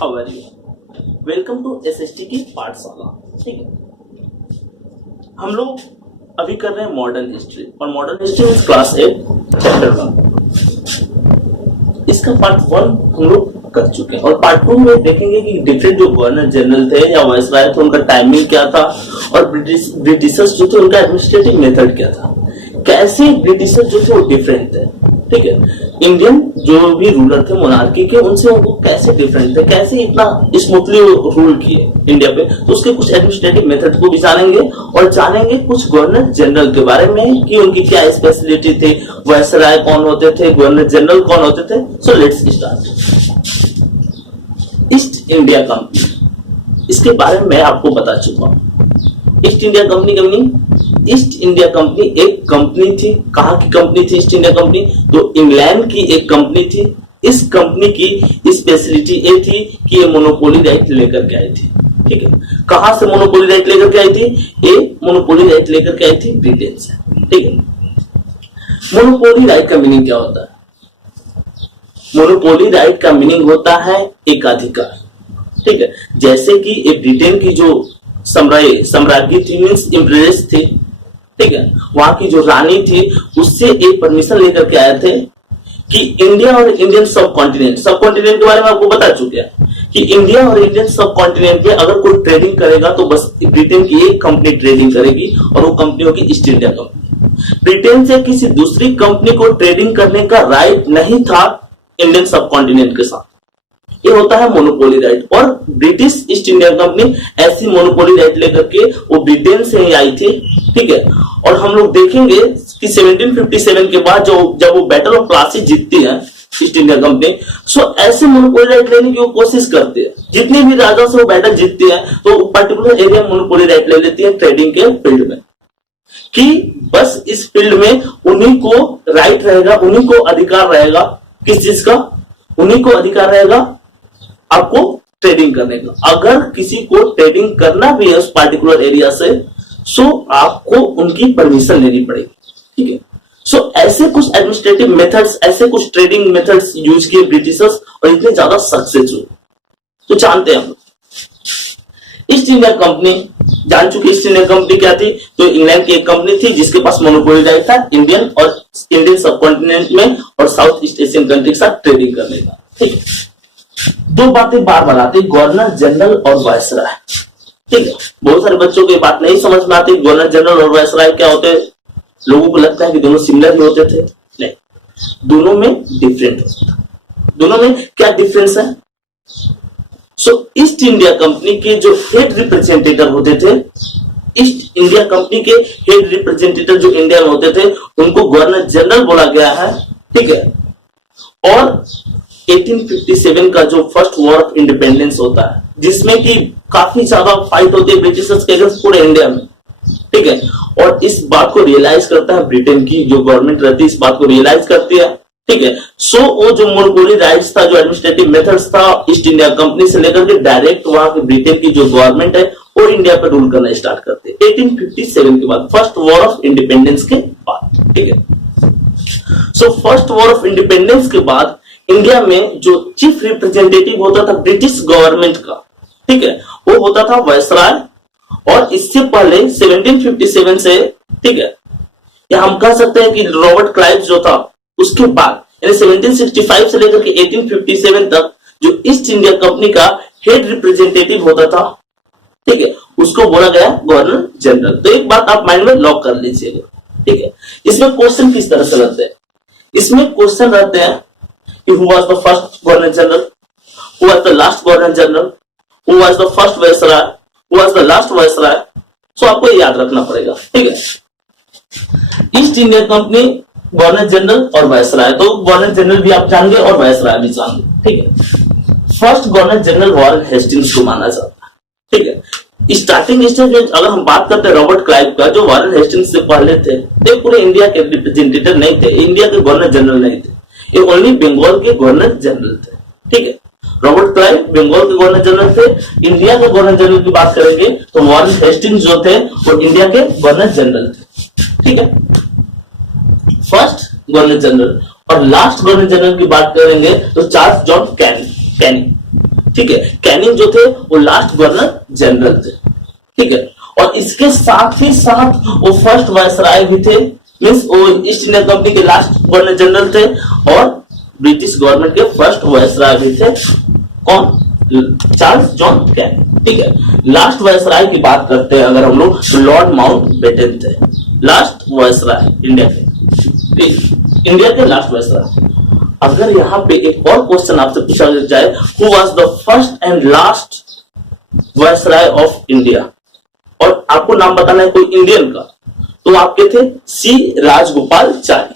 How are you? Welcome to SST की पाठशाला। ठीक है, हम लोग अभी कर रहे हैं मॉडर्न हिस्ट्री और मॉडर्न हिस्ट्री में क्लास 8 चैप्टर 1। इसका पार्ट 1 हम लोग कर चुके हैं और पार्ट 2 में देखेंगे कि डिफरेंट जो गवर्नर जनरल थे या वायसराय थे उनका टाइमिंग क्या था और ब्रिटिशर्स जो थे उनका एडमिनिस्ट्रेटिव मेथड क्या था, कैसे ब्रिटिशर्स जो थे वो डिफरेंट थे। ठीक है, इंडियन जो भी रूलर थे मोनार्की के उनसे वो कैसे डिफरेंट थे, कैसे इतना स्मूथली रूल किए इंडिया पे, तो उसके कुछ एडमिनिस्ट्रेटिव मेथड को भी जानेंगे और जानेंगे कुछ गवर्नर जनरल के बारे में कि उनकी क्या स्पेशलिटी थी, वायसराय कौन होते थे, गवर्नर जनरल कौन होते थे। So let's start. East India company, इसके बारे में मैं आपको बता चुका हूं। East India company east India company एक कंपनी थी। कहां की कंपनी थी ईस्ट इंडिया कंपनी? तो इंग्लैंड की एक कंपनी थी। इस कंपनी की स्पेशलिटी ये थी कि ये मोनोपोली राइट लेकर के आई थी। ठीक है, कहां से मोनोपोली राइट लेकर के आई थी? ये मोनोपोली राइट लेकर के आई थी ब्रिटेन से। ठीक है, मोनोपोली राइट का मीनिंग क्या होता है? मोनोपोली राइट का मीनिंग होता है एकाधिकार। ठीक है, जैसे कि एक ब्रिटेन की जो सम्राज्ञी थी, मींस इम्प्रेस थी। ठीक है, वहां की जो रानी थी उससे एक परमिशन लेकर के आए थे कि इंडिया और इंडियन सब कॉन्टिनेंट के बारे में आपको बता चुके हैं कि इंडिया और इंडियन सब कॉन्टिनेंट में अगर कोई ट्रेडिंग करेगा तो बस ब्रिटेन की एक कंपनी ट्रेडिंग करेगी और वो कंपनी होगी ईस्ट इंडिया कंपनी। ब्रिटेन से किसी दूसरी कंपनी को ट्रेडिंग करने का राइट नहीं था इंडियन सब कॉन्टिनेंट के साथ। ये होता है मोनोपोली राइट, और ब्रिटिश ईस्ट इंडिया कंपनी ऐसी मोनोपोली राइट लेकर के वो ब्रिटेन से ही आई थी। ठीक है, और हम लोग देखेंगे कि 1757 के बाद जब वो बैटल ऑफ प्लासी जीतती है ईस्ट इंडिया कंपनी, सो ऐसे मोनोपोली राइट लेने की वो कोशिश करती है। जितने भी राजा से वो बैटल जीतती है तो पर्टिकुलर एरिया मोनोपोली राइट ले लेती है ट्रेडिंग के फील्ड में, कि बस इस फील्ड में उन्हीं को राइट रहेगा, उन्हीं को अधिकार रहेगा। किस चीज का? उन्हीं को अधिकार रहेगा आपको ट्रेडिंग करने का। अगर किसी को ट्रेडिंग करना भी है उस पार्टिकुलर एरिया से, सो आपको उनकी परमिशन लेनी पड़ेगी। ठीक है, सो ऐसे कुछ एडमिनिस्ट्रेटिव मेथड्स, ऐसे कुछ ट्रेडिंग मेथड्स यूज किए ब्रिटिशर्स और इतने ज्यादा सक्सेस हुए। तो जानते हैं हम ईस्ट इंडिया कंपनी, जान चुके ईस्ट इंडिया कंपनी क्या थी? तो इंग्लैंड की एक कंपनी थी जिसके पास मोनोपोली राइट था इंडियन और इंडियन सब कॉन्टिनेंट में और साउथ ईस्ट एशियन कंट्री के साथ ट्रेडिंग करने का। ठीक है, दो बातें बार बार आती, गवर्नर जनरल और वायसराय। ठीक है, बहुत सारे बच्चों को ये बात नहीं समझ में आती गवर्नर जनरल और वायसराय क्या होते हैं। लोगों को लगता है कि दोनों सिमिलर ही होते थे। नहीं, दोनों में डिफरेंट होता है। दोनों में क्या डिफरेंस है? सो ईस्ट इंडिया कंपनी के जो हेड रिप्रेजेंटेटिव होते थे, ईस्ट इंडिया कंपनी के हेड रिप्रेजेंटेटिव जो इंडिया में होते थे उनको गवर्नर जनरल बोला गया है। ठीक है, और 1857 का जो फर्स्ट वॉर ऑफ इंडिपेंडेंस होता है जिसमें कि काफी ज्यादा फाइट होती है ब्रिटिशर्स के अगेंस्ट पूरे इंडिया में। ठीक है, और इस बात को रियलाइज करता है ब्रिटेन की जो गवर्नमेंट रहती है, इस बात को रियलाइज करती है। ठीक है, सो वो जो मोनोपोली राइट्स था, जो एडमिनिस्ट्रेटिव मेथड्स था, ईस्ट इंडिया कंपनी से लेकर के डायरेक्ट वहां की ब्रिटेन की जो गवर्नमेंट है वो इंडिया पर रूल करना स्टार्ट करते हैं 1857 के बाद, फर्स्ट वॉर ऑफ इंडिपेंडेंस के बाद। ठीक है, so first war of independence के बाद इंडिया में जो चीफ रिप्रेजेंटेटिव होता था ब्रिटिश गवर्नमेंट का, ठीक है, वो होता था वायसराय। और इससे पहले 1757 से, ठीक है, या हम कह सकते हैं कि रॉबर्ट क्लाइव जो था उसके बाद यानी 1765 से लेकर के 1857 तक जो ईस्ट इंडिया कंपनी का हेड रिप्रेजेंटेटिव होता था, ठीक है, उसको बोला गया गवर्नर जनरल। तो एक बात आप माइंड में लॉक कर लीजिएगा। ठीक है, इसमें क्वेश्चन किस तरह से रहते हैं? इसमें क्वेश्चन रहते हैं who was the first governor general, who was the last governor general, who was the first viceroy, who was the last viceroy। सो आपको याद रखना पड़ेगा। ठीक है, east India company governor general और वायसराय, तो गवर्नर जनरल भी आप जानेंगे और वायसराय भी जानेंगे। ठीक है, first governor general Warren Hastings को माना जाता है। ठीक है, स्टार्टिंग स्टेज में अगर हम बात करते हैं रॉबर्ट क्लाइव का, जो वॉरेन हेस्टिंग्स से पहले थे, ये पूरे इंडिया के रिप्रेजेंटेटिव नहीं थे, इंडिया के गवर्नर जनरल नहीं थे, ये ओनली बंगाल के गवर्नर जनरल थे। ठीक है, रॉबर्ट क्लाइव बंगाल के गवर्नर जनरल थे। इंडिया के गवर्नर जनरल की बात करेंगे तो वॉरेन हेस्टिंग्स जो थे वो इंडिया के गवर्नर जनरल थे। ठीक है, फर्स्ट गवर्नर जनरल और लास्ट गवर्नर जनरल की बात करेंगे तो चार्ल्स जॉन कैनिंग। ठीक है। कैनिंग जो थे वो लास्ट गवर्नर जनरल थे, ठीक है। और इसके साथ ही साथ वो फर्स्ट वायसराय भी थे, मींस वो ईस्ट इंडिया कंपनी के लास्ट गवर्नर जनरल थे और ब्रिटिश गवर्नमेंट के फर्स्ट वायसराय भी थे। कौन? चार्ल्स जॉन कैनिंग, ठीक है। लास्ट वायसराय की बात करते हैं अगर हम लोग, तो लॉर्ड माउंटबेटन थे लास्ट वायसराय इंडिया के, इंडिया के लास्ट वायसराय। अगर यहाँ पे एक और क्वेश्चन आपसे पूछा जाए, who was the first and last viceroy of India, और आपको नाम बताना है कोई इंडियन का, तो आपके थे सी राजगोपालाचारी।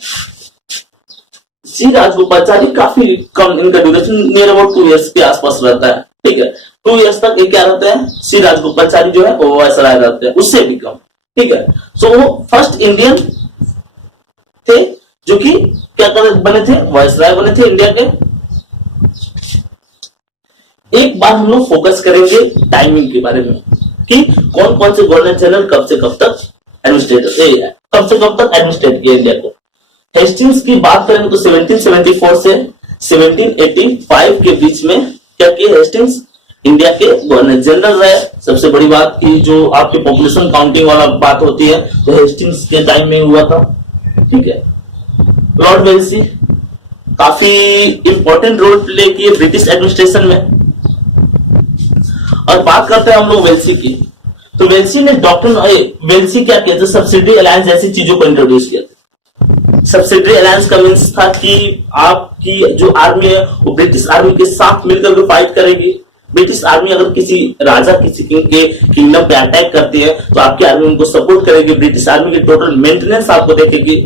सी राजगोपालाचारी काफी कम, इनका ड्यूरेशन नियर अबाउट 2 इयर्स के आसपास रहता है, ठीक है। 2 इयर्स तक ये क्या रहते हैं, सी राजगोपालाचारी जो है वो वायसराय रहते हैं, उससे भी कम, ठीक है। सो वो फर्स्ट इंडियन थे जो कि क्या बने थे, वायसराय बने थे इंडिया के। एक बार हम लोग फोकस करेंगे टाइमिंग के बारे में कि कौन कौन से गवर्नर जनरल कब से कब तक एडमिनिस्ट्रेट किया इंडिया को। हेस्टिंग्स की बात करें तो 1774 से 1785 के बीच में क्या किया हेस्टिंग्स, इंडिया के गवर्नर जनरल रहे। सबसे बड़ी बात की जो आपकी पॉपुलेशन काउंटिंग वाला बात होती है तो हेस्टिंग्स के टाइम में हुआ था, ठीक है। लॉर्ड वेल्सी काफी इंपॉर्टेंट रोल प्ले किए ब्रिटिश एडमिनिस्ट्रेशन में। और बात करते हैं हम लोग वेल्सी की, तो वेल्सी ने वेल्सी क्या किया था, सब्सिडी अलायंस जैसी चीजों को इंट्रोड्यूस किया था। सब्सिडी अलायंस का मीन्स था कि आपकी जो आर्मी है वो ब्रिटिश आर्मी के साथ मिलकर के फाइट करेगी। ब्रिटिश आर्मी अगर किसी राजा किसी किंग के किंगडम पे अटैक करती है तो आपकी आर्मी उनको सपोर्ट करेगी, ब्रिटिश आर्मी की टोटल मेंटेनेंस आपको देखेगी।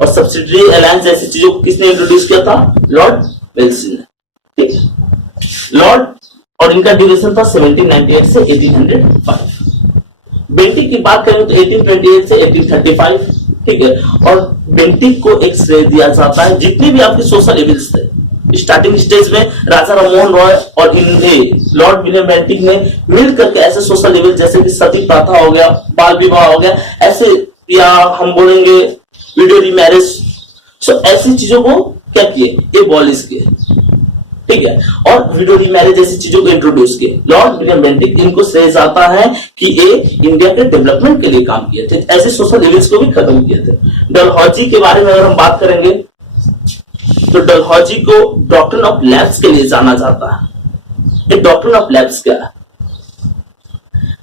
और सब्सिडी अलायंस जैसी चीजों को किसने इंट्रोड्यूस किया था, लॉर्ड वेल्सी ने, ठीक है। लॉर्ड, और इनका ड्यूरेशन था 1798 से 1805। बेंटिक की बात करें तो 1828 से 1835, ठीक है। और बेंटिक को एक श्रेय दिया जाता है जितने भी आपके सोशल इविल्स थे स्टार्टिंग स्टेज में, राजा राममोहन रॉय और लॉर्ड विलियम बेंटिक ने मिलकर के ऐसे सोशल इविल जैसे कि सती प्रथा हो गया, बाल विवाह हो गया, ऐसे, या हम बोलेंगे वीडियो रीमैरिज, सो ऐसी चीजों को क्या किए, एबॉलिश किए, ठीक है। और वीडियो रीमैरिज जैसी चीजों को इंट्रोड्यूस किए लॉर्ड विलियम बेंटिक। इनको श्रेय जाता है कि ये इंडिया के डेवलपमेंट के लिए काम किए थे, ऐसे सोशल इविल्स को भी खत्म किए थे। डलहौजी के बारे में अगर हम बात करेंगे तो डलहौजी को डॉक्ट्रिन ऑफ लैप्स के लिए जाना जाता है। ये डॉक्ट्रिन ऑफ लैप्स क्या है,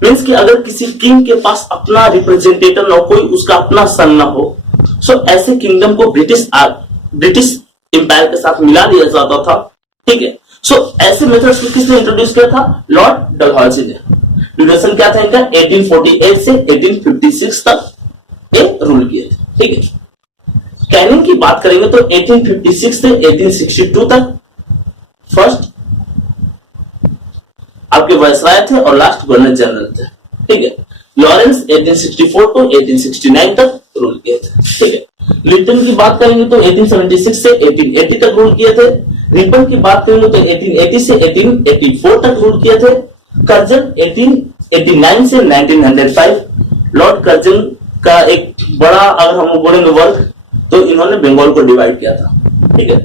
मीन्स कि अगर किसी किंग के पास अपना रिप्रेजेंटेटिव ना हो, कोई उसका अपना सन ना हो, सो ऐसे किंगडम को ब्रिटिश एम्पायर के साथ मिला लिया जाता था, ठीक है। सो ऐसे मेथड्स को किसने इंट्रोड्यूस किया था, लॉर्ड डलहौजी ने। ड्यूरेशन क्या था इनका, 1848 से 1856 तक ये रूल किए थे, ठीक है। कैनिंग की बात करेंगे तो 1856 से 1862 तक फर्स्ट आपके वायसराय थे और लास्ट गवर्नर जनरल थे, ठीक है। लॉरेंस 1864 to 1869 तक रूल किए थे, ठीक है। लिटन की बात करेंगे तो 1876 से 1880 तक रूल किए थे। रिपन की बात करेंगे तो 1880 से 1884 तक रूल किए थे। कर्जन 1889 से 1905। लॉर्ड कर्जन का एक बड़ा अगर हम बोलेंगे वर्क तो इन्होंने बंगाल को डिवाइड किया था, ठीक है।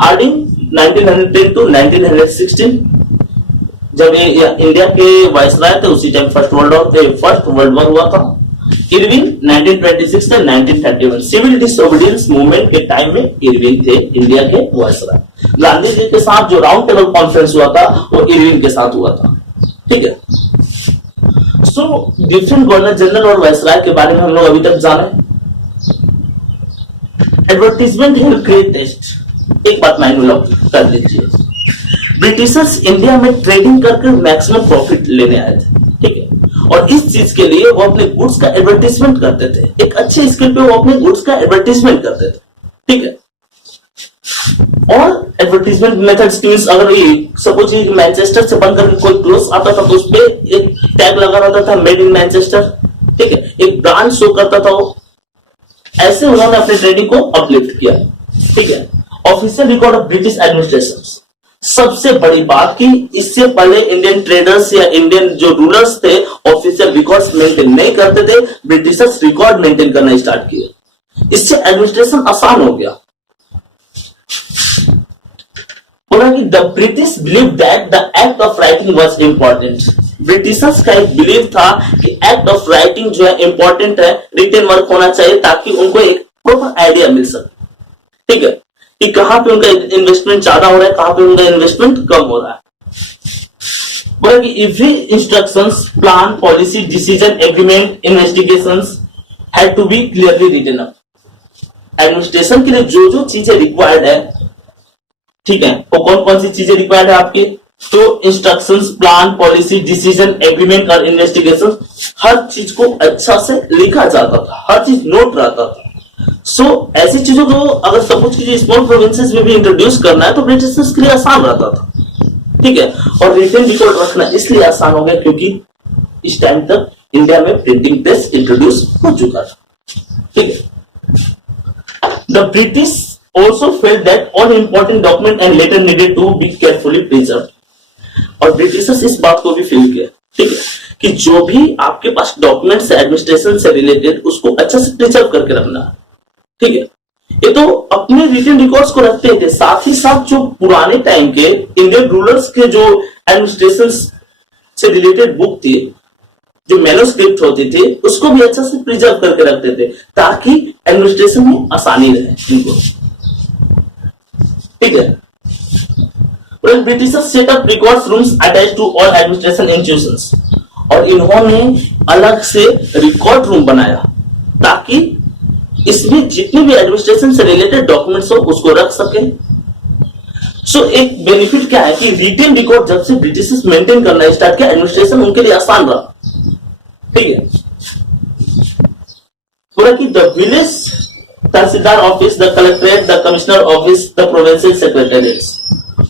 हार्डिंग 1910 to 1916 जब ये इंडिया के वायसराय थे उसी टाइम फर्स्ट वर्ल्ड वॉर हुआ था। इरविन 1926 से 1931 सिविल डिसोबीडियंस मूवमेंट के टाइम में इरविन थे इंडिया के वायसराय। गांधी जी के साथ जो राउंड टेबल कॉन्फ्रेंस हुआ था वो इरविन के साथ हुआ था, ठीक है। सो डिफरेंट गवर्नर जनरल और वायसराय के बारे में हम लोग अभी तक जाने। एडवर्टीजमेंट हेल्प क्रिएट टेस्ट, एक बात माइंड कर लीजिए, ब्रिटिशर्स इंडिया में ट्रेडिंग करके मैक्सिमम प्रॉफिट लेने आए थे, ठीक है। और इस चीज के लिए वो अपने गुड्स का एडवर्टीजमेंट करते थे, एक अच्छे स्किल पे वो अपने गुड्स का एडवर्टीजमेंट करते थे, ठीक है। और एडवर्टीजमेंट मेथड्स मींस अगर ये सपोज मैनचेस्टर से बनकर कोई क्लोथ आता था तो उस पे एक टैग लगा रहता था मेड इन मैनचेस्टर, ठीक है, एक ब्रांड शो करता था वो। ऐसे उन्होंने अपने ट्रेडिंग को अपलिफ्ट किया, ठीक है। Official record of British administration, सबसे बड़ी बात कि इससे पहले इंडियन ट्रेडर्स या इंडियन जो रूलर्स थे ऑफिशियल रिकॉर्ड्स मेंटेन नहीं करते थे, ब्रिटिशर्स रिकॉर्ड मेंटेन करना स्टार्ट किए। इससे एडमिनिस्ट्रेशन आसान हो गया। बोला कि the British believe that the act of writing was important. Britishers का एक बिलीव था कि एक्ट ऑफ राइटिंग जो है इंपॉर्टेंट है, रिटन वर्क होना चाहिए ताकि उनको एक प्रॉपर आइडिया मिल सके। ठीक है, कि कहां पे उनका इन्वेस्टमेंट ज्यादा हो रहा है, कहां पे उनका इन्वेस्टमेंट कम हो रहा है। बोला कि every instructions, plan, policy, decision, agreement, investigations had to be clearly written up. Administration के लिए जो जो चीजें रिक्वायर्ड है, ठीक है, वो कौन कौन सी चीजें रिक्वायर्ड है आपके, तो instructions, plan, policy, decision, agreement और इन्वेस्टिगेशन, हर चीज को अच्छा से लिखा जाता था, हर चीज नोट रहता था। ऐसी चीजों को अगर सपोज कीजिए स्मॉल प्रोविंसेस में भी इंट्रोड्यूस करना है तो ब्रिटिशर्स के लिए आसान रहता था। ठीक है, और रिटन रिकॉर्ड रखना इसलिए आसान हो गया क्योंकि इस टाइम तक इंडिया में प्रिंटिंग प्रेस इंट्रोड्यूस हो चुका था। ठीक है, the British also felt that all important document and letter needed to be carefully preserved। और ब्रिटिशर्स इस बात को भी फील किया, ठीक है, कि जो भी आपके पास डॉक्यूमेंट्स है एडमिनिस्ट्रेशन से रिलेटेड उसको अच्छा से प्रिजर्व करके रखना। ठीक है, ये तो अपने रिटन रिकॉर्ड्स को रखते थे, साथ ही साथ जो पुराने टाइम के इंडियन रूलर्स के जो एडमिनिस्ट्रेशन से रिलेटेड बुक थी, जो मैन्युस्क्रिप्ट होती थी, उसको भी अच्छा से प्रिजर्व करके रखते थे ताकि एडमिनिस्ट्रेशन में आसानी रहे इनको। ठीक है, Britishers set up records rooms attached to all administration institutions, और इन्होंने अलग से रिकॉर्ड रूम बनाया ताकि इसमें जितने भी एडमिनिस्ट्रेशन से रिलेटेड डॉक्यूमेंट्स हो उसको रख सके। एक बेनिफिट क्या है कि रिटेन रिकॉर्ड जब से ब्रिटिशर्स मेंटेन करना स्टार्ट किया, एडमिनिस्ट्रेशन उनके लिए आसान रहा। ठीक है, पूरा कि the village tehsildar office, the collectorate, the commissioner office, the provincial secretariats,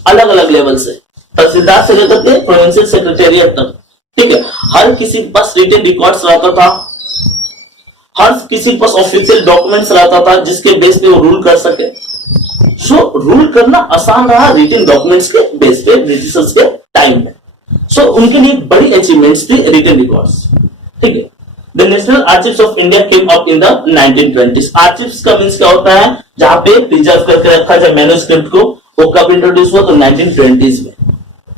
अलग अलग लेवल से, तहसीलदार से लेकर के प्रोविंशियल सेक्रेटेरिएट तक। ठीक है, हर किसी के पास रिटन रिकॉर्ड्स रहता था, हर किसी के पास ऑफिशियल डॉक्यूमेंट्स रहता था जिसके बेस पे वो रूल कर सके। रूल करना आसान रहा रिटन डॉक्यूमेंट्स के बेस पे ब्रिटिशर्स के टाइम में। उनके लिए बड़ी अचीवमेंट्स थी रिटन रिकॉर्ड्स। ठीक है, The National Archives of India came up in the 1920s। आर्चिव्स का मीन्स क्या होता है, जहां पे प्रिजर्व करके रखा जाए मैन्युस्क्रिप्ट को, वो कब इंट्रोड्यूस हुआ, तो 1920s में।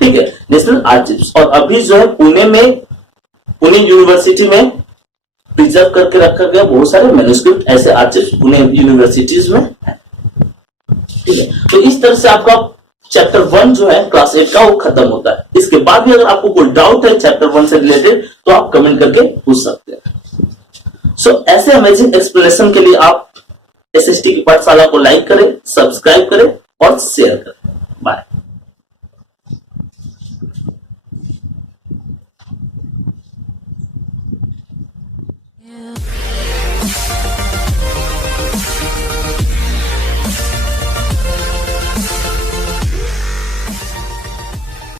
ठीक है, नेशनल आर्चिव्स, और अभी जो है पुणे यूनिवर्सिटी में प्रिजर्व करके रखा गया बहुत सारे मैन्युस्क्रिप्ट, ऐसे आर्चिव्स पुणे यूनिवर्सिटीज में है। ठीक है, तो इस तरह से आपका चैप्टर 1 जो है क्लास 8 का वो खत्म होता है। इसके बाद भी अगर आपको कोई डाउट है चैप्टर 1 से रिलेटेड तो आप कमेंट करके पूछ सकते हैं। ऐसे अमेजिंग एक्सप्लेनेशन के लिए आप एसएसटी की पाठशाला को लाइक करें, सब्सक्राइब करें और शेयर करें। बाय।